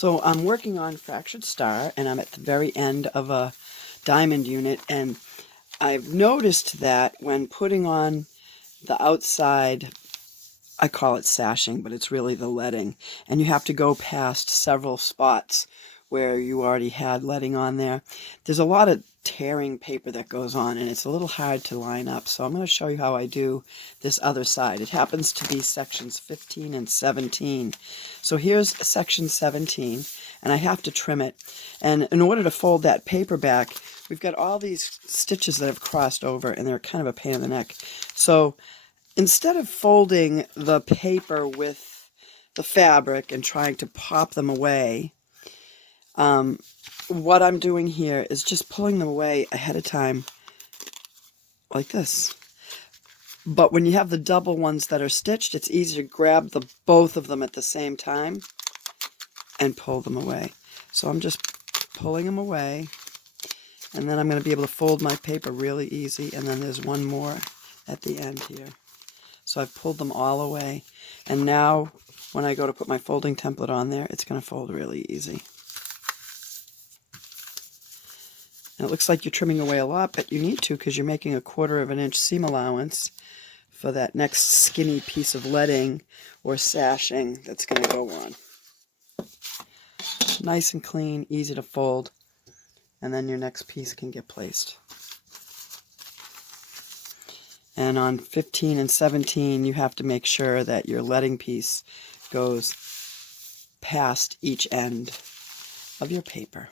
So I'm working on Fractured Star, and I'm at the very end of a diamond unit, and I've noticed that when putting on the outside, I call it sashing, but it's really the leading, and you have to go past several spots where you already had leading on there. There's a lot of tearing paper that goes on, and it's a little hard to line up, so I'm going to show you how I do this other side. It happens to be sections 15 and 17. So here's section 17, and I have to trim it. And in order to fold that paper back, we've got all these stitches that have crossed over, and they're kind of a pain in the neck. So instead of folding the paper with the fabric and trying to pop them away, what I'm doing here is just pulling them away ahead of time like this. But when you have the double ones that are stitched, it's easier to grab both of them at the same time and pull them away. So I'm just pulling them away, and then I'm going to be able to fold my paper really easy, and then there's one more at the end here. So I've pulled them all away, and now when I go to put my folding template on there, it's going to fold really easy. And it looks like you're trimming away a lot, but you need to because you're making a 1/4 of an inch seam allowance for that next skinny piece of leading or sashing that's going to go on. Nice and clean, easy to fold, and then your next piece can get placed. And on 15 and 17, you have to make sure that your leading piece goes past each end of your paper.